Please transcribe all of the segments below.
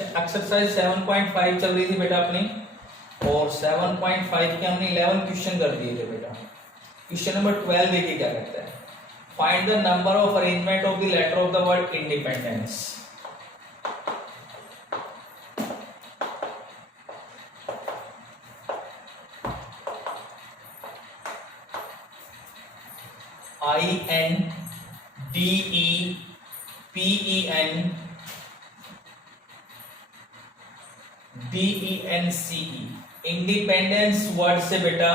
Exercise 7.5 चल रही थी बेटा अपनी, और 7.5 के हमने 11 क्वेश्चन कर दिए थे बेटा। क्वेश्चन नंबर 12 देखिए क्या कहता है, find the number of arrangement of the letter of the word independence. INDEPENDENCE, independence word से बेटा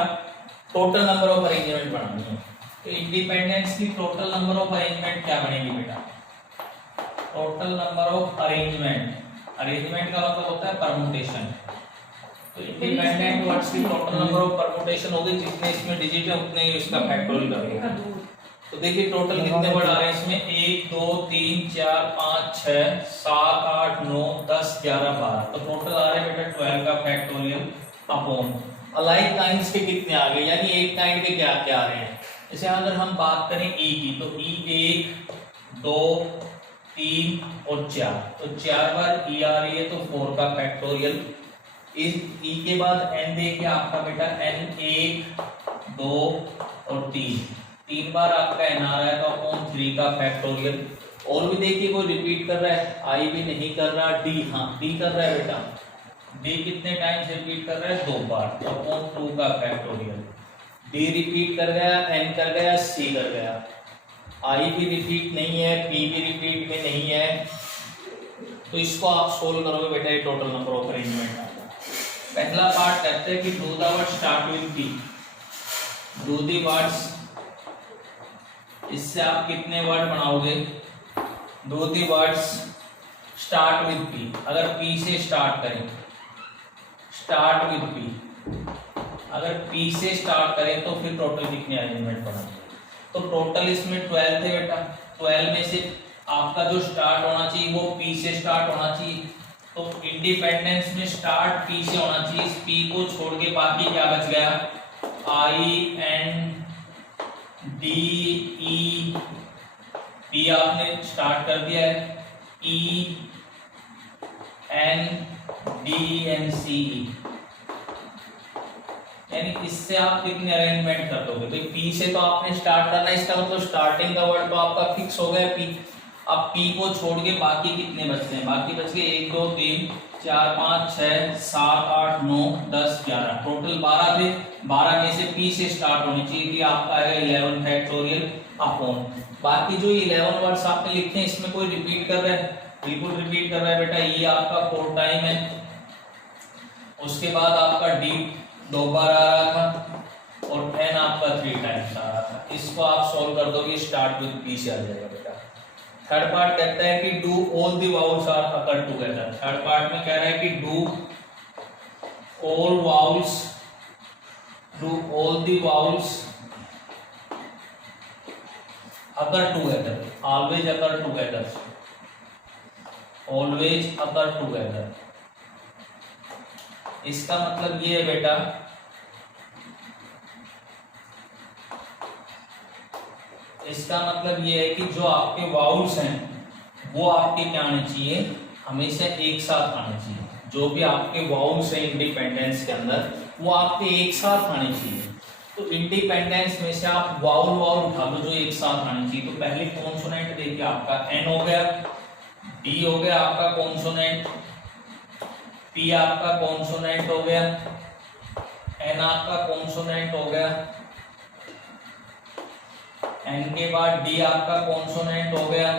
टोटल नंबर ऑफ अरेंजमेंट बनानी है। तो इंडिपेंडेंस की टोटल नंबर ऑफ अरेंजमेंट क्या बनेगी बेटा, total number of arrangement, arrangement का मतलब होता है परमुटेशन। तो इंडिपेंडेंट वर्ड्स की टोटल नंबर ऑफ परमुटेशन होगी, जितने इसमें डिजिट है उतने ही इसका फैक्टोरियल करेगा। तो देखिए टोटल कितने वर्ड आ रहे हैं इसमें, 1 2 3 4 5 6 7 8 9 10 11 12। तो टोटल आ रहे हैं बेटा 12 का फैक्टोरियल अपॉन अलाइक काइंड्स के कितने आ गए, यानी एक काइंड के क्या क्या आ रहे हैं। जैसे अगर हम बात करें ई की, तो ई 1 2 3 और 4, तो 4 बार ई आ रही है तो 4 का फैक्टोरियल। इस ई के बाद एन देखिए आपका बेटा एन 1 2 और 3 बार आपका एन आ रहा है तो अपॉन 3 का फैक्टोरियल। और भी देखिए कोई रिपीट कर रहा है, आई भी नहीं कर रहा, डी हाँ डी कर रहा है बेटा, डी कितने टाइम्स रिपीट कर रहा है, 2 बार, तो अपॉन 2 का फैक्टोरियल। डी रिपीट कर गया, एन कर गया, सी कर गया, आई भी रिपीट नहीं है, पी भी रिपीट में नहीं है। तो इसको आप सोल्व करोगे बेटा, ये टोटल नंबर ऑफ अरेंजमेंट आएगा। पहला पार्ट कहते हैं कि do the word start with P, do the words, इससे आप कितने वर्ड बनाओगे, do the words start with P. अगर पी से स्टार्ट करें, स्टार्ट विद पी, अगर पी से स्टार्ट करें तो फिर टोटल कितने अरेंजमेंट बनाएंगे। तो टोटल इसमें 12 थे बेटा, 12 में से आपका जो स्टार्ट होना चाहिए वो पी से स्टार्ट होना चाहिए। तो इंडिपेंडेंस में स्टार्ट पी से होना चाहिए, इस पी को छोड़ के बाकी क्या बच गया, I N D E, P आपने स्टार्ट कर दिया है, E N D N C, यानी इससे आप कितने अरेंजमेंट कर दोगे। भाई पी से तो आपने स्टार्ट करना है, इसका मतलब स्टार्टिंग का वर्ड तो आपका फिक्स हो गया पी। अब पी को छोड़ के बाकी कितने बचते हैं, बाकी बच गए 1 2 3 4 5 6 7 8 9 10 11, टोटल 12 थे। 12 में से पी से स्टार्ट होनी चाहिए थी, आपका आएगा 11 फैक्टोरियल अपॉन। बाकी जो 11 वर्ड्स आपने लिखे हैं इसमें कोई रिपीट कर रहा है, बिल्कुल रिपीट कर रहा है बेटा, ये आपका 4 टाइम है। उसके बाद आपका डी 2 बार आ रहा था और एन आपका 3 टाइम्स आ रहा था। इसको आप सॉल्व कर दोगे, स्टार्ट विद पी से आ जाएगा बेटा। थर्ड पार्ट कहता है कि do all the vowels are occur together. Third part में कह रहा है कि do all vowels, do all the vowels occur together, always occur together, always occur together. इसका मतलब ये है बेटा, इसका मतलब ये है कि जो आपके वाउल्स हैं वो आपके क्या आने चाहिए, हमेशा एक साथ आने चाहिए। जो भी आपके वाउल्स हैं इंडिपेंडेंस के अंदर वो आपके एक साथ आने चाहिए। तो इंडिपेंडेंस में से आप वाउल वाउल उठा लो जो एक साथ आने चाहिए। तो पहले कॉन्सोनेंट देखिए आपका एन हो गया, डी हो गया आपका कॉन्सोनेंट, पी आपका कॉन्सोनेंट हो गया, एन आपका कॉन्सोनेंट हो गया, एन के बाद डी आपका कॉन्सोनेंट हो गया,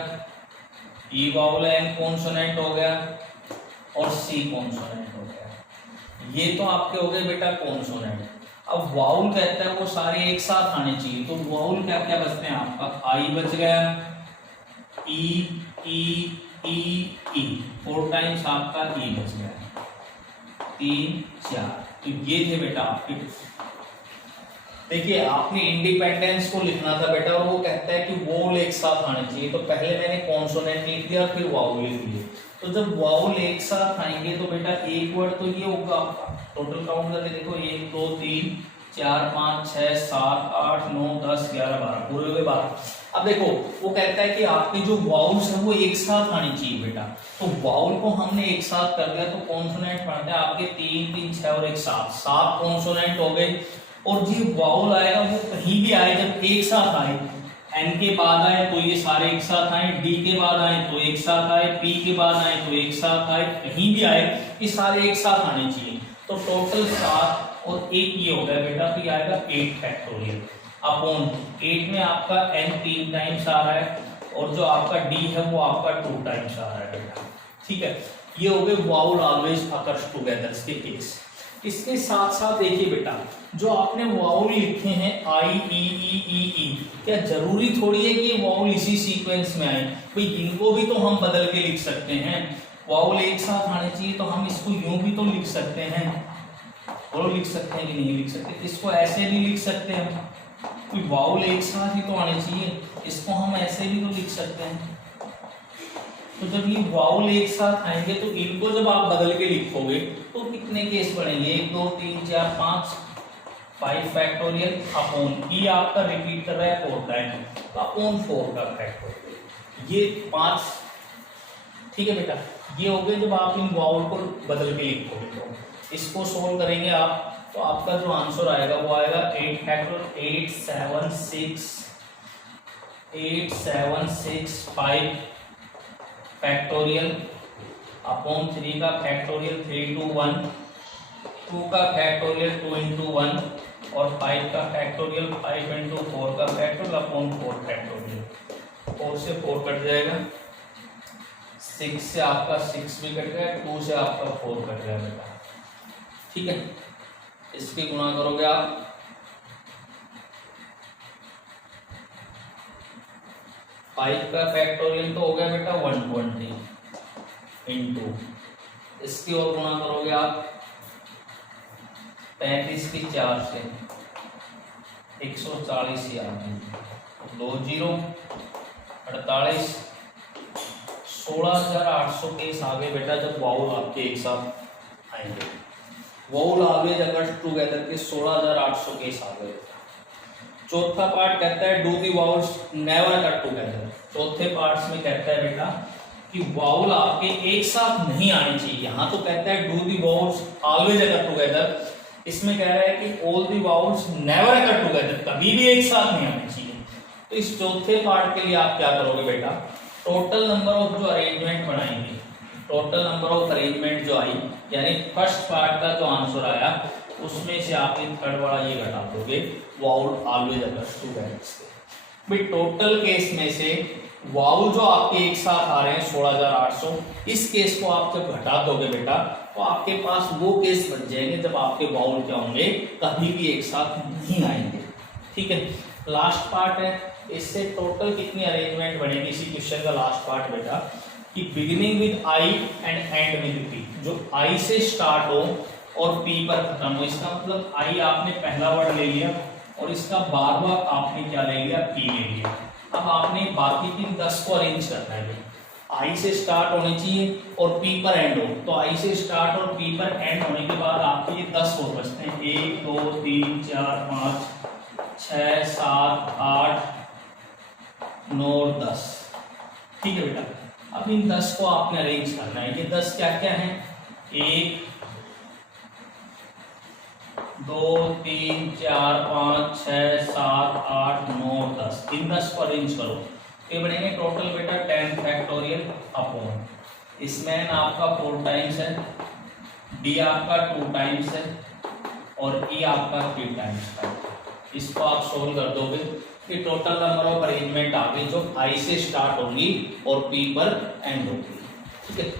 ई वाउल एन कॉन्सोनेंट हो गया और सी कॉन्सोनेंट हो गया। ये तो आपके हो गए बेटा कॉन्सोनेंट। अब वाउल कहता है वो सारे एक साथ आने चाहिए। तो वाउल क्या क्या बचते हैं आपका, आई बच गया, ई ई ई ई, 4 टाइम्स आपका ई बच गया, 3 4। तो ये थे बेटा आपके। देखिए आपने इंडिपेंडेंस को लिखना था बेटा, और वो कहता है कि वाउल एक साथ आने चाहिए। तो पहले मैंने कॉन्सोनेंट लिख दिया फिर वाउल लिख दिए। तो जब वाउल एक साथ आएंगे तो बेटा एक वर्ड तो ये होगा आपका, टोटल काउंट करके देखो 1 2 3 4 5 6 7 8 9 10 11 12, पूरे हुए 12। अब देखो वो कहता है कि आपके जो वाउल्स है वो एक साथ आनी चाहिए बेटा, तो वाउल को हमने एक साथ कर दिया तो कॉन्सोनेंट पढ़ते हैं आपके 3 3 6 और एक साथ 7 कॉन्सोनेंट हो गए। और जो वाउल आएगा वो कहीं भी आए जब एक साथ आए, एन के बाद आए तो ये सारे एक साथ आए, डी के बाद आए तो एक साथ आए, पी के बाद आए तो एक साथ आए, कहीं भी आए ये सारे एक साथ आने चाहिए। तो टोटल 7 और 1 ये हो गया बेटा, तो ये आएगा 8 फैक्टोरियल अपॉन 8 में आपका n 3 टाइम्स आ रहा है और जो आपका d है वो आपका 2 टाइम्स आ रहा है बेटा। ठीक है, ये हो गए वाउल ऑलवेज अकर्स टुगेदर के केस। इसके साथ साथ देखिए बेटा, जो आपने वाउल लिखे हैं आई ई ई ई ई, क्या जरूरी थोड़ी है कि वाउल इसी सीक्वेंस में आए, भाई इनको भी तो हम बदल के लिख सकते हैं। वाउल एक साथ आने चाहिए तो हम इसको यूं भी तो लिख सकते हैं, बोलो लिख सकते हैं कि नहीं लिख सकते? इसको ऐसे भी लिख सकते हैं, कोई वाउल एक साथ ही तो आने चाहिए, इसको हम ऐसे भी तो लिख सकते हैं। तो जब ये वाउल एक साथ आएंगे तो इनको जब आप बदल के लिखोगे तो कितने केस बनेंगे? 1 2 3 4 5 फैक्टोरियल अपॉन ई आपका रिपीट कर रहा है 4 टाइम अपॉन 4 का फैक्टोरियल, ये 5। ठीक है बेटा, ये हो गए जब आप इन वाउल को बदल के लिखोगे। तो इसको सोल्व करेंगे आप, तो आपका जो आंसर आएगा वो आएगा 8 फैक्टोरियल 8 7 6 5 फैक्टोरियल अपॉन 3 का फैक्टोरियल 3 to 1, 2 का फैक्टोरियल 2 into 1 और 5 का फैक्टोरियल 5 into 4 का फैक्टोरियल अपॉन 4 फैक्टोरियल। 4 से 4 कट जाएगा, 6 से आपका 6 भी कट गया, 2 से आपका 4 कट गया बेटा। ठीक है, इसकी गुणा करोगे आप, फाइव का फैक्टोरियल तो हो गया बेटा 120 इंटू, इसकी और गुणा करोगे आप 35 की 4 से 140 ही आती, 2 0 48 16,800 केस आ गए बेटा जब वाउल आपके एक साथ आएंगे। वाउल ऑलवेज अकर्स टुगेदर के 16,800 केस आ गए। चौथा पार्ट कहता है do the vowels never occur together. चौथे पार्ट में कहता है बेटा कि वाउल आपके एक साथ नहीं आने चाहिए। यहाँ तो कहता है do the vowels always occur together, इसमें कह रहा है कि all the vowels never occur together, कभी भी एक साथ नहीं आने चाहिए। तो इस चौथे पार्ट के लिए आप क्या करोगे बेटा, टोटल नंबर ऑफ जो अरेंजमेंट बनाएंगे, टोटल नंबर ऑफ अरेंजमेंट जो आई, यानी फर्स्ट पार्ट का जो आंसर आया उसमें से आप ये थर्ड वाला ये घटा दोगे वाउल ऑलवेज अकर्स टुगेदर से। भाई टोटल केस में से वाउल जो आपके एक साथ आ रहे हैं 16,800, इस केस को आप जब घटा दोगे बेटा तो आपके पास वो केस बच जाएंगे जब आपके वाउल क्या होंगे, कभी भी एक साथ नहीं आएंगे। ठीक है, लास्ट पार्ट है, इससे टोटल कितनी अरेंजमेंट बनेगी इसी क्वेश्चन का लास्ट पार्ट बेटा, कि beginning with I and and with P, जो आई से स्टार्ट हो और पी पर खत्म हो। इसका मतलब आई आपने पहला वर्ड ले लिया और इसका बार बार आपने क्या ले लिया, पी ले लिया। अब आपने बाकी की 10 को अरेंज करना है। आई से स्टार्ट होने चाहिए और पी पर एंड हो, तो आई से स्टार्ट और पी पर एंड होने के बाद आपके ये 10 और बचते हैं, 1 2 3 4 5 6 7 8 9 और 10। ठीक है बेटा, अब इन 10 को आपने अरेंज करना है। ये 10 क्या क्या है, 1 2 3 4 5 6 7 8 9 10, इन 10 को अरेंज करो, ये बनेंगे टोटल बेटा 10 फैक्टोरियल अपॉन, इसमें आपका 4 टाइम्स है, डी आपका 2 टाइम्स है और ई आपका 3 टाइम्स है। इसको आप सोल्व कर दोगे कि टोटल नंबर ऑफ अरेंजमेंट आ गई जो आई से स्टार्ट होंगी और पी पर एंड होगी। ठीक है।